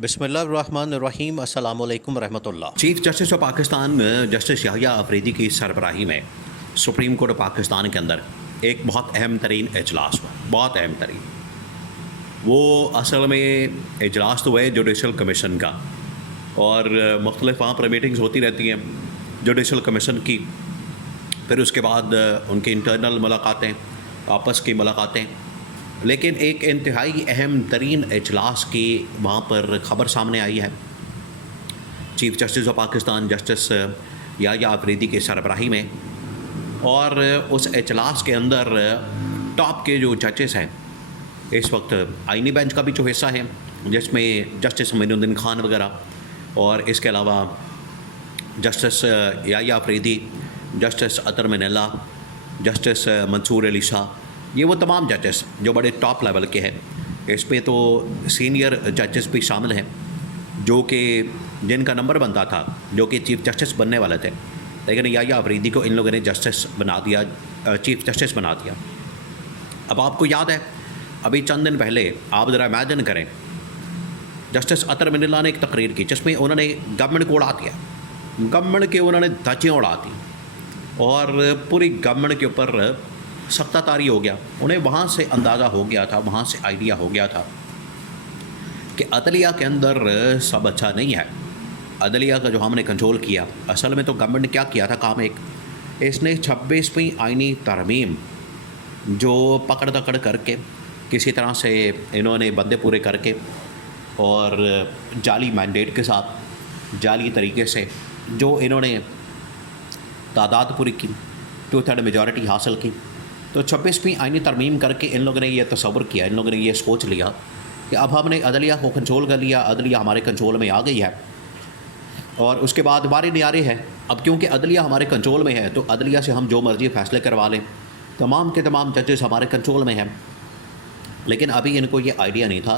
बिस्मिल्लाहिर्रहमानिर्रहीम अस्सलामु अलैकुम रहमतुल्लाह। Chief justice of Pakistan justice Yahya Afridi की सरबराही में सुप्रीम कोर्ट ऑफ पाकिस्तान के अंदर एक बहुत अहम तरीन इजलास हुआ, बहुत अहम तरीन। वो असल में इजलास तो है जुडिशल कमीशन का, और मुख्तलिफ वहाँ पर मीटिंग्स होती रहती हैं जुडिशल कमीशन की। फिर उसके बाद उनकी इंटरनल मुलाकातें, आपस की मुलाकातें। लेकिन एक इंतहाई अहम तरीन इजलास की वहाँ पर ख़बर सामने आई है। Chief justice of Pakistan justice Yahya Afridi की सरबराही में, और उस इजलास के अंदर टॉप के जो जजेस हैं इस वक्त, आइनी बेंच का भी जो हिस्सा है जिसमें जस्टिस मोइनुद्दीन खान वगैरह, और इसके अलावा जस्टिस याहिया अफरीदी, जस्टिस अतर मिनल्ला, जस्टिस मंसूर अली शाह, ये वो तमाम जजेस जो बड़े टॉप लेवल के हैं। इसमें तो सीनियर जजेस भी शामिल हैं जो कि जिनका नंबर बनता था, जो कि चीफ जस्टिस बनने वाले थे, लेकिन याहिया अफरीदी को इन लोगों ने जस्टिस बना दिया, चीफ जस्टिस बना दिया। अब आपको याद है अभी चंद दिन पहले, आप ज़रा इमेजिन करें, जस्टिस अतर मिनल्ला ने एक तकरीर की जिसमें उन्होंने गवर्नमेंट को उड़ा दिया, गवर्नमेंट के उन्होंने धज्जियाँ उड़ा दी और पूरी गवर्नमेंट के ऊपर सख्तातारी हो गया। उन्हें वहाँ से अंदाज़ा हो गया था, वहाँ से आइडिया हो गया था कि अदलिया के अंदर सब अच्छा नहीं है। अदलिया का जो हमने कंट्रोल किया, असल में तो गवर्नमेंट ने क्या किया था काम, एक इसने 26वीं आइनी तरमीम जो पकड़ दकड़ करके किसी तरह से इन्होंने बंदे पूरे करके और जाली मैंडेट के साथ जाली तरीके से जो इन्होंने तादाद पूरी की, 2/3 मेजॉरिटी हासिल की। तो 26वीं आइनी तरमीम करके इन लोगों ने ये तसव्वुर किया, इन लोगों ने ये सोच लिया कि अब हमने अदलिया को कंट्रोल कर लिया, अदलिया हमारे कंट्रोल में आ गई है, और उसके बाद हमारे नियारे है अब क्योंकि अदलिया हमारे कंट्रोल में है तो अदलिया से हम जो मर्जी फ़ैसले करवा लें, तमाम के तमाम जजेस हमारे कंट्रोल में हैं। लेकिन अभी इनको ये आइडिया नहीं था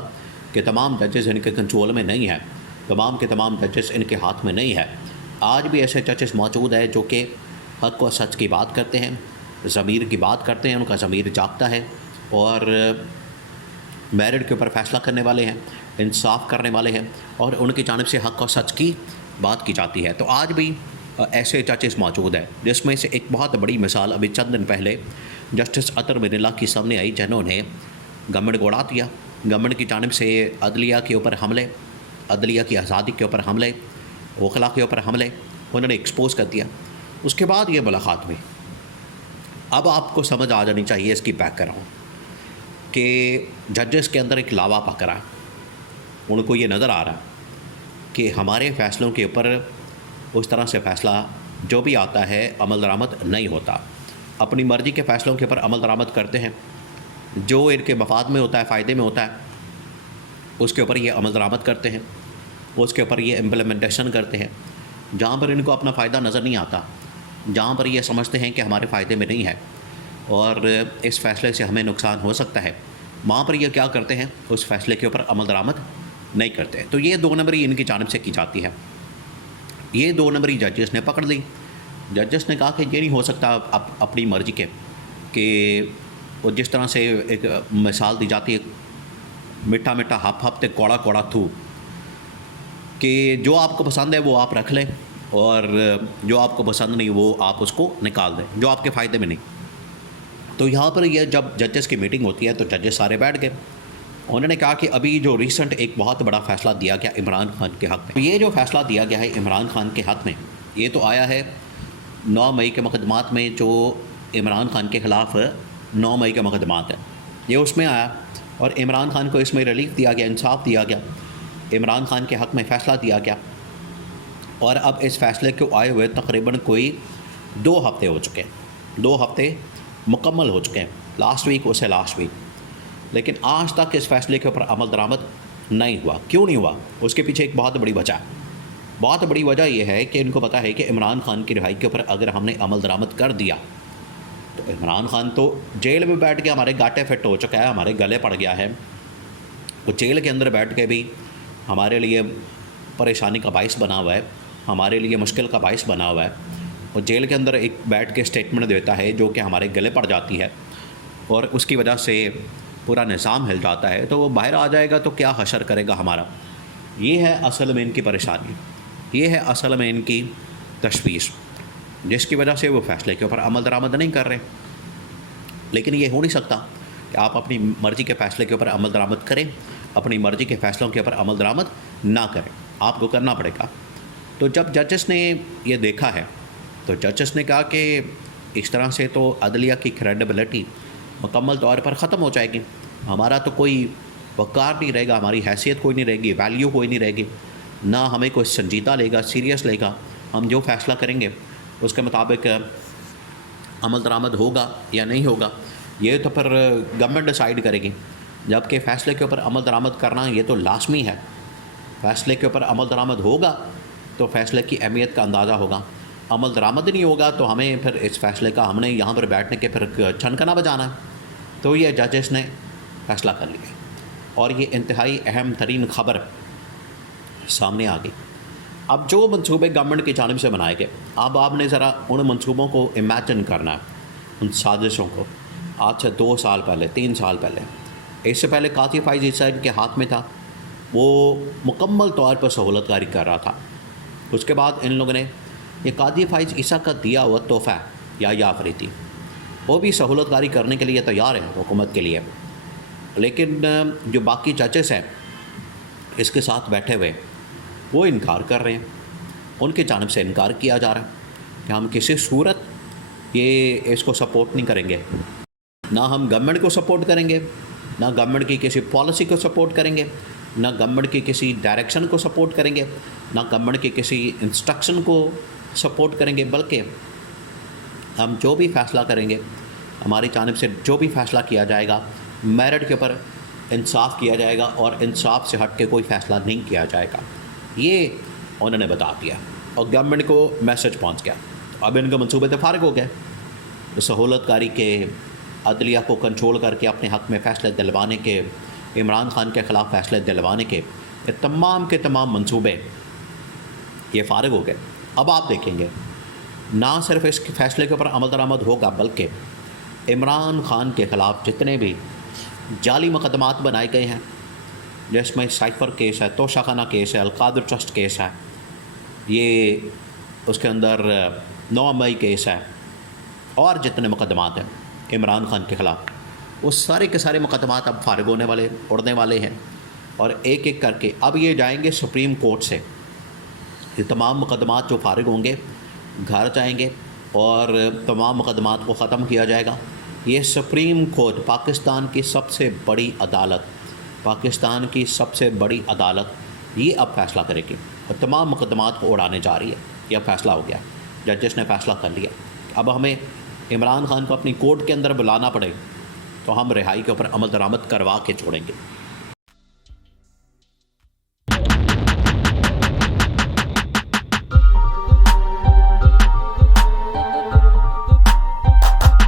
कि तमाम जजेस इनके कंट्रोल में नहीं हैं, तमाम के तमाम जजेस इनके हाथ में नहीं है। आज भी ऐसे जजेस मौजूद हैं जो कि हक़ व सच की बात करते हैं, ज़मीर की बात करते हैं, उनका ज़मीर जागता है और मेरिट के ऊपर फ़ैसला करने वाले हैं, इंसाफ करने वाले हैं, और उनकी जानिब से हक़ और सच की बात की जाती है। तो आज भी ऐसे जजेस मौजूद हैं, जिसमें से एक बहुत बड़ी मिसाल अभी चंद दिन पहले जस्टिस अतर मिनल्ला की सामने आई, जिन्होंने गवर्नमेंट को उड़ा दिया, गवर्नमेंट की जानिब से अदलिया के ऊपर हमले, अदलिया की आज़ादी के ऊपर हमले, वकला के ऊपर हमले उन्होंने एक्सपोज़ कर दिया। उसके बाद ये मुलाकात हुई। अब आपको समझ आ जानी चाहिए इसकी बैकग्राउंड कि जजेस के अंदर एक लावा पक रहा है। उनको ये नज़र आ रहा है कि हमारे फ़ैसलों के ऊपर उस तरह से फ़ैसला जो भी आता है अमल दरामद नहीं होता। अपनी मर्ज़ी के फ़ैसलों के ऊपर अमल दरामद करते हैं, जो इनके मफाद में होता है, फ़ायदे में होता है, उसके ऊपर ये अमल दरामद करते हैं, उसके ऊपर ये इम्प्लीमेंटेशन करते हैं। जहाँ पर इनको अपना फ़ायदा नज़र नहीं आता, जहाँ पर ये समझते हैं कि हमारे फ़ायदे में नहीं है और इस फ़ैसले से हमें नुकसान हो सकता है, वहाँ पर ये क्या करते हैं, उस फ़ैसले के ऊपर अमल दरामद नहीं करते। तो ये 2 नंबरी इनकी जानिब से की जाती है। ये 2 नंबरी जजेस ने पकड़ ली। जजेस ने कहा कि ये नहीं हो सकता अपनी मर्ज़ी के, कि वो जिस तरह से एक मिसाल दी जाती है, मीठा मीठा हप हप ते कौड़ा कौड़ा थू, कि जो आपको पसंद है वो आप रख लें और जो आपको पसंद नहीं वो आप उसको निकाल दें, जो आपके फ़ायदे में नहीं। तो यहाँ पर यह जब जजेस की मीटिंग होती है तो जजेस सारे बैठ गए। उन्होंने कहा कि अभी जो रिसेंट एक बहुत बड़ा फ़ैसला दिया गया इमरान खान के हक़ में, ये जो फ़ैसला दिया गया है इमरान खान के हक़ में, ये तो आया है 9 मई के मुकदमात में, जो इमरान खान के ख़िलाफ़ 9 मई के मुकदमात है, ये उसमें आया और इमरान खान को इसमें रिलीफ दिया गया, इंसाफ दिया गया, इमरान खान के हक़ में फ़ैसला दिया गया। और अब इस फ़ैसले को आए हुए तकरीबन कोई 2 हफ़्ते हो चुके हैं, 2 हफ़्ते मुकम्मल हो चुके हैं, लास्ट वीक उससे लास्ट वीक। लेकिन आज तक इस फ़ैसले के ऊपर अमल दरामद नहीं हुआ। क्यों नहीं हुआ? उसके पीछे एक बहुत बड़ी वजह है। बहुत बड़ी वजह यह है कि इनको पता है कि इमरान खान की रिहाई के ऊपर अगर हमने अमल दरामद कर दिया तो इमरान खान तो जेल में बैठ के हमारे गाटे फिट हो चुका है, हमारे गले पड़ गया है, वो जेल के अंदर बैठ के भी हमारे लिए परेशानी का बाइस बना हुआ है, हमारे लिए मुश्किल का बाइस बना हुआ है। वो जेल के अंदर एक बैठ के स्टेटमेंट देता है जो कि हमारे गले पड़ जाती है और उसकी वजह से पूरा निज़ाम हिल जाता है। तो वो बाहर आ जाएगा तो क्या हशर करेगा हमारा। ये है असल में इनकी परेशानी, ये है असल में इनकी तशवीश, जिसकी वजह से वो फ़ैसले के ऊपर अमल दरामद नहीं कर रहे। लेकिन ये हो नहीं सकता कि आप अपनी मर्ज़ी के फ़ैसले के ऊपर अमल दरामद करें, अपनी मर्ज़ी के फ़ैसलों के ऊपर अमल दरामद ना करें, आपको करना पड़ेगा। तो जब जजेस ने ये देखा है तो जजेस ने कहा कि इस तरह से तो अदलिया की क्रेडिबिलिटी मुकम्मल तौर पर ख़त्म हो जाएगी, हमारा तो कोई वक़ार नहीं रहेगा, हमारी हैसियत कोई नहीं रहेगी, वैल्यू कोई नहीं रहेगी, ना हमें कोई संजीदा लेगा, सीरियस लेगा। हम जो फ़ैसला करेंगे उसके मुताबिक अमल दरामद होगा या नहीं होगा, ये तो फिर गवर्नमेंट डिसाइड करेगी। जबकि फ़ैसले के ऊपर अमल दरामद करना ये तो लाजमी है। फ़ैसले के ऊपर अमल दरामद होगा तो फ़ैसले की अहमियत का अंदाज़ा होगा। अमल दरामद नहीं होगा तो हमें फिर इस फ़ैसले का हमने यहाँ पर बैठने के फिर छनकना बजाना है। तो ये जजेस ने फ़ैसला कर लिया और ये इंतहाई अहम तरीन ख़बर सामने आ गई। अब जो मंसूबे गवर्नमेंट की जानिब से बनाए गए, अब आपने ज़रा उन मंसूबों को इमेजिन करना है, उन साजिशों को। आज से 2 साल पहले, 3 साल पहले, इससे पहले काती फ़ाइज़ ईसा इनके हाथ में था, वो मुकम्मल तौर पर सहूलतकारी कर रहा था। उसके बाद इन लोगों ने ये काती फ़ाइज़ ईसा का दिया हुआ तोहफ़ा या अफरीदी, वो भी सहूलतकारी करने के लिए तैयार है हुकूमत के लिए। लेकिन जो बाकी जजेस हैं इसके साथ बैठे हुए, वो इनकार कर रहे हैं। उनकी जानिब से इनकार किया जा रहा है कि हम किसी सूरत ये इसको सपोर्ट नहीं करेंगे, ना हम गवर्नमेंट को सपोर्ट करेंगे, ना गवर्नमेंट की किसी पॉलिसी को सपोर्ट करेंगे, ना गवर्नमेंट की किसी डायरेक्शन को सपोर्ट करेंगे, ना गवर्नमेंट की किसी इंस्ट्रक्शन को सपोर्ट करेंगे, बल्कि हम जो भी फ़ैसला करेंगे, हमारी जानिब से जो भी फ़ैसला किया जाएगा, मेरिट के ऊपर इंसाफ किया जाएगा और इंसाफ से हट के कोई फ़ैसला नहीं किया जाएगा। ये उन्होंने बता दिया और गवर्नमेंट को मैसेज पहुंच गया। अब इनके मंसूबे तो फारिग हो गए। तो सहूलतकारी के, अदलिया को कंट्रोल करके अपने हक़ में फ़ैसले दिलवाने के, इमरान खान के ख़िलाफ़ फ़ैसले दिलवाने के तमाम मंसूबे ये फारिग हो गए। अब आप देखेंगे ना सिर्फ इस फ़ैसले के ऊपर अमल दरामद होगा, बल्कि इमरान खान के ख़िलाफ़ जितने भी जाली मुकदमात बनाए गए हैं, जिसमें साइफ़र केस है, तोशाखाना केस है, अलकादिर ट्रस्ट केस है, ये उसके अंदर 9 मई केस है, और जितने मुकदमात हैं इमरान खान के ख़िलाफ़, वो सारे के सारे मुकदमात अब फारिग होने वाले, उड़ने वाले हैं। और एक एक करके अब ये जाएंगे सुप्रीम कोर्ट से। ये तमाम मुकदमात जो फारिग होंगे घर जाएंगे और तमाम मुकदमात को ख़त्म किया जाएगा। ये सुप्रीम कोर्ट, पाकिस्तान की सबसे बड़ी अदालत, पाकिस्तान की सबसे बड़ी अदालत, ये अब फ़ैसला करेगी और तमाम मुकदमात को उड़ाने जा रही है। यह फ़ैसला हो गया, जजेस ने फ़ैसला कर लिया। अब हमें इमरान खान को अपनी कोर्ट के अंदर बुलाना पड़े तो हम रिहाई के ऊपर अमल दरामद करवा के छोड़ेंगे।